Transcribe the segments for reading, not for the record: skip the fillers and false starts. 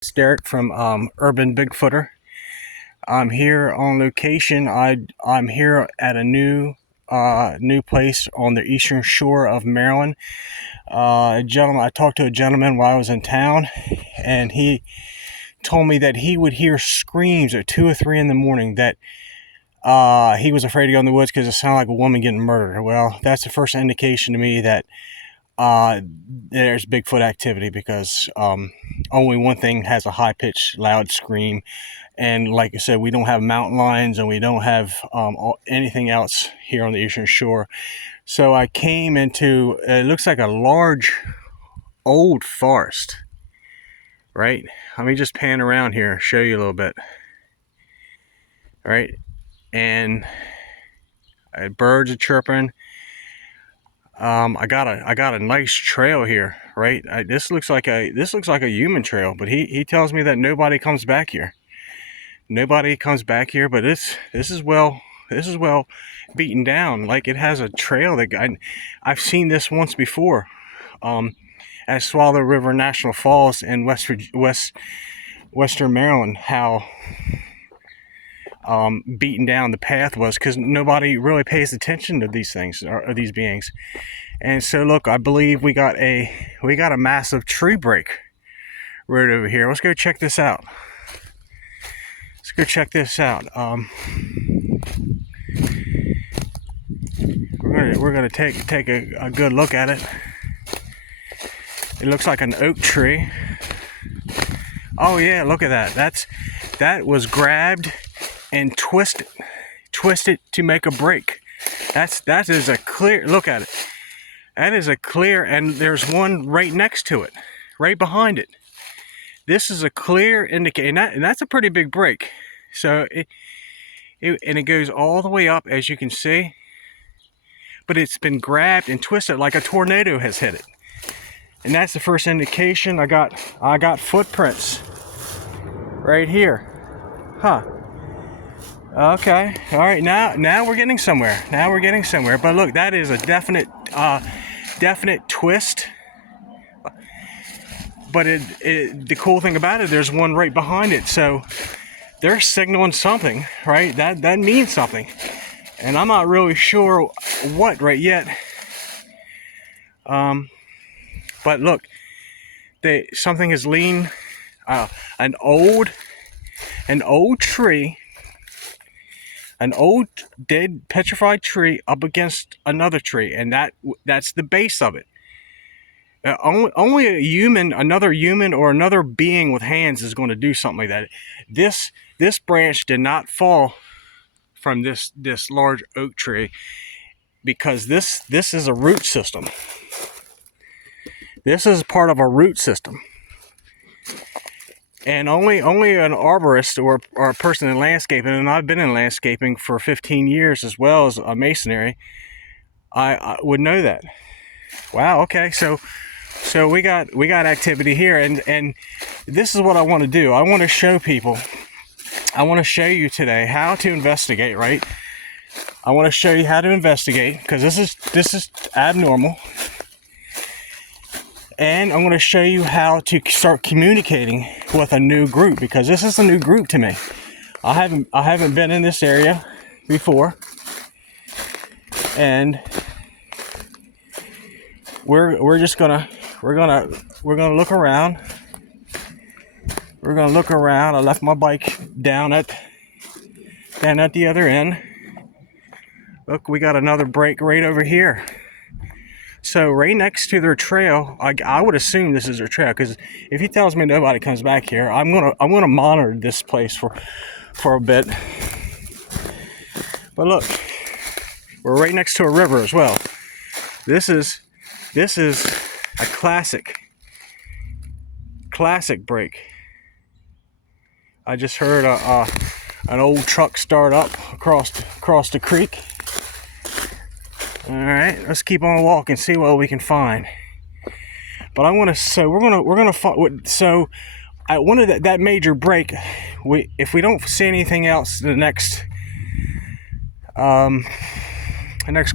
It's Derek from Urban Bigfooter. I'm here on location. I'm here at a new place on the eastern shore of Maryland. I talked to a gentleman while I was in town, and he told me that he would hear screams at 2 or 3 in the morning. That he was afraid to go in the woods because it sounded like a woman getting murdered. Well, that's the first indication to me that uh, there's Bigfoot activity, because only one thing has a high-pitched, loud scream. And like I said, we don't have mountain lions, and we don't have anything else here on the eastern shore. So I came into, it looks like a large old forest, right? Let me just pan around here, show you a little bit. All right, and birds are chirping. I got a nice trail here, right? This looks like a human trail, but he tells me that nobody comes back here. Nobody comes back here, but this is well beaten down. Like, it has a trail that I've seen this once before, at Swallow River National Falls in Western Maryland. How beaten down the path was, because nobody really pays attention to these things, or these beings. And so look, I believe we got a massive tree break right over here. Let's go check this out. We're gonna take a good look at it. It looks like an oak tree. Oh yeah, look at that. That was grabbed and twisted to make a break. That is a clear look at it. That is a clear, and there's one right next to it, right behind it. This is a clear indicator, and that's a pretty big break. So it goes all the way up, as you can see, but it's been grabbed and twisted like a tornado has hit it. And that's the first indication. I got footprints right here. Huh. Okay. All right. Now we're getting somewhere. But look, that is a definite twist. But the cool thing about it, there's one right behind it. So they're signaling something, right? That means something. And I'm not really sure what right yet. But look, something is leaning, an old tree, an old dead petrified tree up against another tree, and that's the base of it. Only another human or another being with hands is going to do something like that. This branch did not fall from this large oak tree, because this is a root system. This is part of a root system. And only an arborist or a person in landscaping, and I've been in landscaping for 15 years as well as masonry, I would know that. Wow, okay, so we got activity here, and this is what I want to do. I want to show people, I want to show you today how to investigate, right? I want to show you how to investigate, because this is abnormal. And I'm going to show you how to start communicating with a new group, because this is a new group to me. I haven't been in this area before, and we're gonna look around. We're gonna look around. I left my bike down at the other end. Look, we got another break right over here. So right next to their trail, I would assume this is their trail, because if he tells me nobody comes back here, I'm gonna monitor this place for a bit. But look, we're right next to a river as well. This is a classic break. I just heard an old truck start up across the creek. All right, let's keep on walking, see what we can find. But I want to. So we're gonna find. So at one of that major break, if we don't see anything else, the next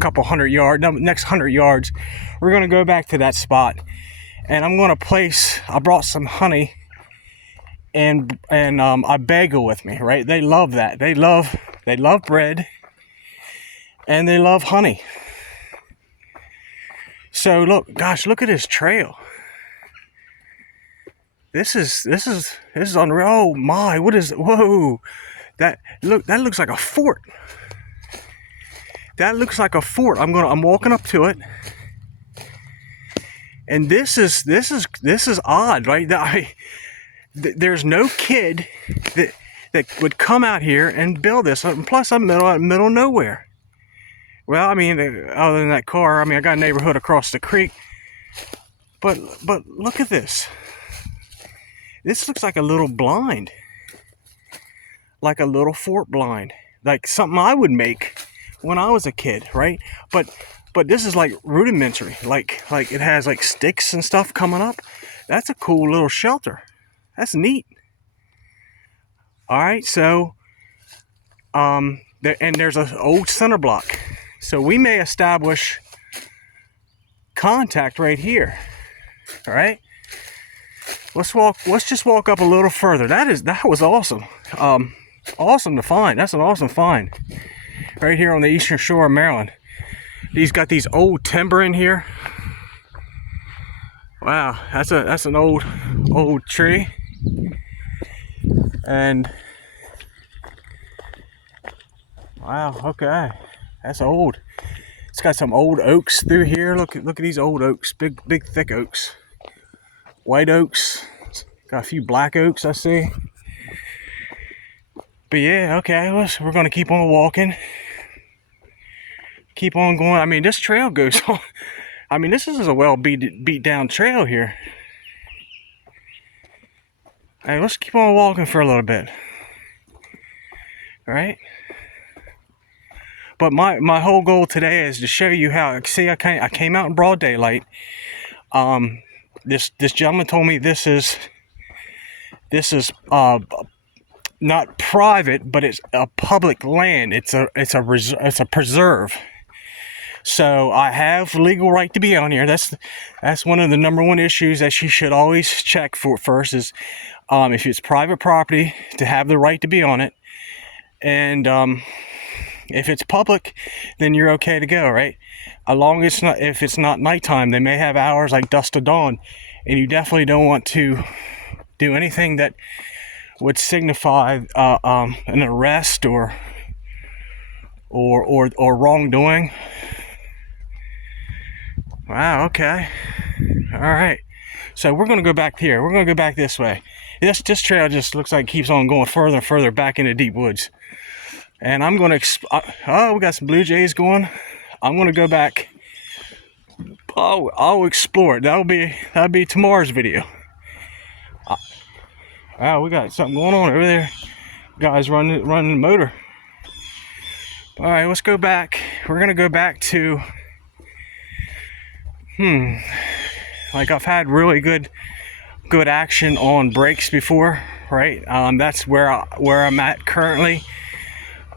couple hundred yards, next 100 yards, we're gonna go back to that spot, and I'm gonna place. I brought some honey and a bagel with me, right? They love that. They love bread, and they love honey. So look, gosh, look at this trail. This is unreal. Oh my, what is, whoa. That looks like a fort. That looks like a fort. I'm walking up to it. And this is odd, right? There's no kid that would come out here and build this. And plus, I'm middle of nowhere. Well, I mean, other than that car, I mean, I got a neighborhood across the creek. But look at this. This looks like a little blind, like a little fort blind, like something I would make when I was a kid, right? But this is like rudimentary, like it has like sticks and stuff coming up. That's a cool little shelter. That's neat. All right, so there's an old center block, so we may establish contact right here. All right, let's just walk up a little further. That was awesome. Awesome to find. That's an awesome find right here on the eastern shore of Maryland. He's got these old timber in here. Wow, that's an old tree. And wow, okay, that's old. It's got some old oaks through here. Look at these old oaks, big thick oaks, white oaks. Got a few black oaks I see. But yeah, okay, we're gonna keep on walking, keep on going. I mean, this trail goes on. I mean, this is a well beat down trail here. Hey, let's keep on walking for a little bit. All right. But my whole goal today is to show you how. See, I came out in broad daylight. This gentleman told me this is not private, but it's a public land. It's a preserve. So I have legal right to be on here. That's one of the number one issues that you should always check for first is if it's private property, to have the right to be on it. And if it's public, then you're okay to go, right? If it's not nighttime, they may have hours like dusk to dawn, and you definitely don't want to do anything that would signify an arrest or wrongdoing. Wow, okay. All right. So we're going to go back here. We're going to go back this way. This trail just looks like it keeps on going further and further back into deep woods. And I'm going to, we got some blue jays going. I'm going to go back. I'll explore it. That'll be tomorrow's video. Wow, we got something going on over there. Guys running the motor. All right, let's go back. We're going to go back to, like I've had really good action on breaks before, right? That's where I'm at currently.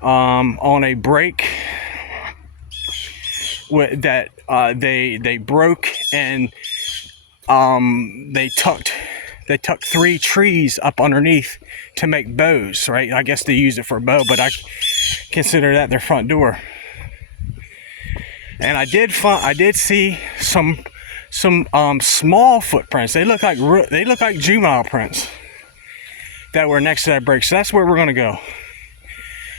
On a break that they broke, and they tucked 3 trees up underneath to make bows, right? I guess they use it for a bow, but I consider that their front door. And I did see some small footprints. They look like juvenile prints that were next to that break. So that's where we're going to go.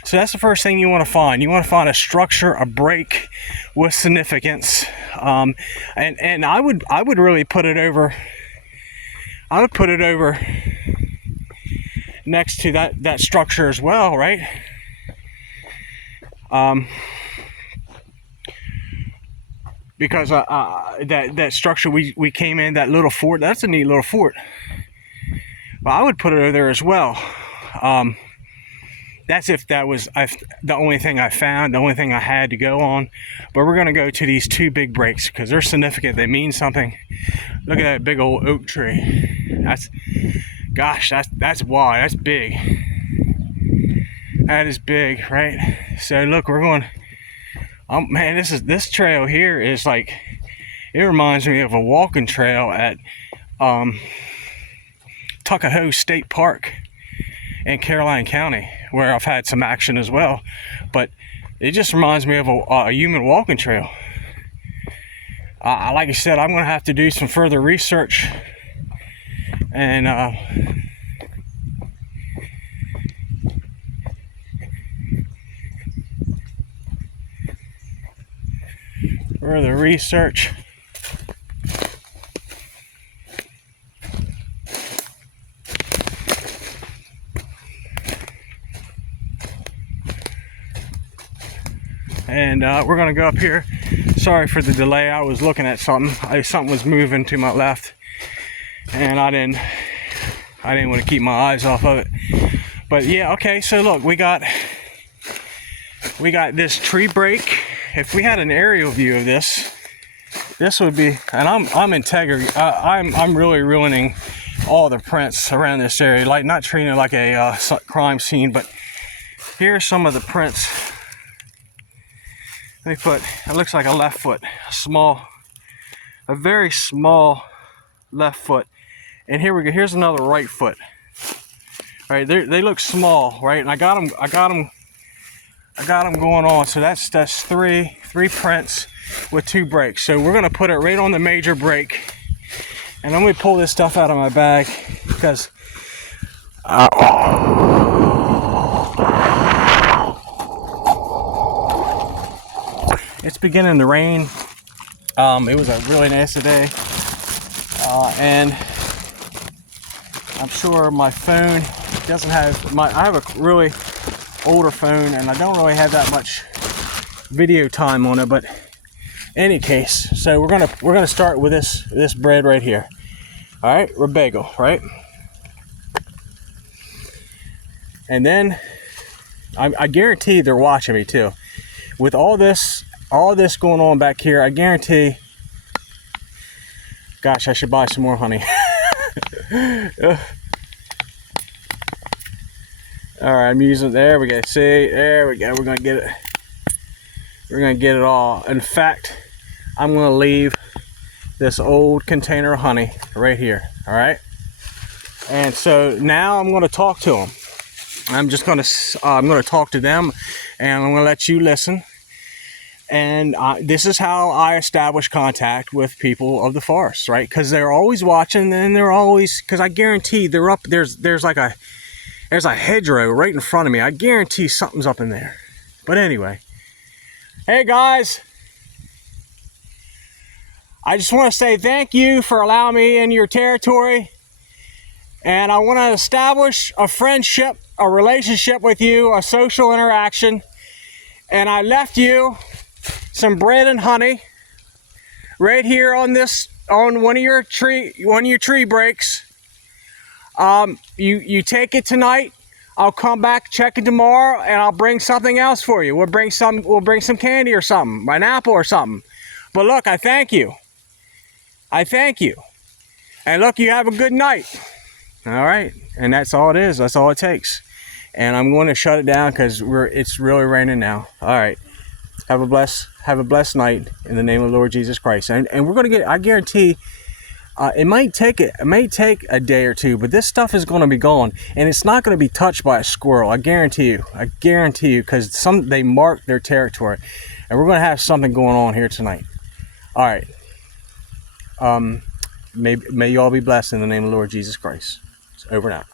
So that's the first thing you want to find. You want to find a structure, a break with significance. And I would really put it over. I would put it over next to that structure as well, right? Because that structure we came in, that little fort, that's a neat little fort. But I would put it over there as well. That's if that was the only thing I found, the only thing I had to go on. But we're going to go to these 2 big breaks because they're significant. They mean something. Look at that big old oak tree. That's wide. That's big. That is big, right? So look, we're going. Man, this trail here is like, it reminds me of a walking trail at Tuckahoe State Park in Caroline County, where I've had some action as well. But it just reminds me of a human walking trail. Like I said, I'm going to have to do some further research and further research. And we're going to go up here. Sorry for the delay. I was looking at something. Something was moving to my left, and I didn't want to keep my eyes off of it. But yeah, okay. So look, we got this tree break. If we had an aerial view of this would be. And I'm integrity. I'm really ruining all the prints around this area. Like, not treating it like a crime scene, but here's some of the prints. They put, it looks like a left foot, a very small left foot. And here we go, here's another right foot. All right, they look small, right? And I got them going on. So that's three prints with 2 breaks. So we're gonna put it right on the major break. And I'm gonna pull this stuff out of my bag because it's beginning to rain. It was a really nasty day, and I'm sure my phone doesn't have I have a really older phone, and I don't really have that much video time on it. But in any case, so we're gonna start with this bread right here. All right, or bagel, right? And then I guarantee they're watching me too. With all this going on back here, I guarantee. Gosh, I should buy some more honey. All right, I'm using. There we go. See, there we go. We're gonna get it. We're gonna get it all. In fact, I'm gonna leave this old container of honey right here. All right. And so now I'm gonna talk to them. I'm gonna talk to them, and I'm gonna let you listen. And this is how I establish contact with people of the forest, right? Because they're always watching, and they're always, because I guarantee they're up. There's a hedgerow right in front of me. I guarantee something's up in there. But anyway, hey guys, I just want to say thank you for allowing me in your territory, and I want to establish a friendship, a relationship with you, a social interaction. And I left you some bread and honey right here on one of your tree breaks. You take it tonight. I'll come back, check it tomorrow, and I'll bring something else for you. We'll bring some candy or something, an apple or something. But look, I thank you. And look, you have a good night. All right, and that's all it is. That's all it takes. And I'm going to shut it down because it's really raining now. All right. Have a blessed night in the name of the Lord Jesus Christ. And we're going to get, I guarantee, it might take a day or two, but this stuff is going to be gone, and it's not going to be touched by a squirrel. I guarantee you, because they mark their territory, and we're going to have something going on here tonight. All right. May you all be blessed in the name of the Lord Jesus Christ. It's over now.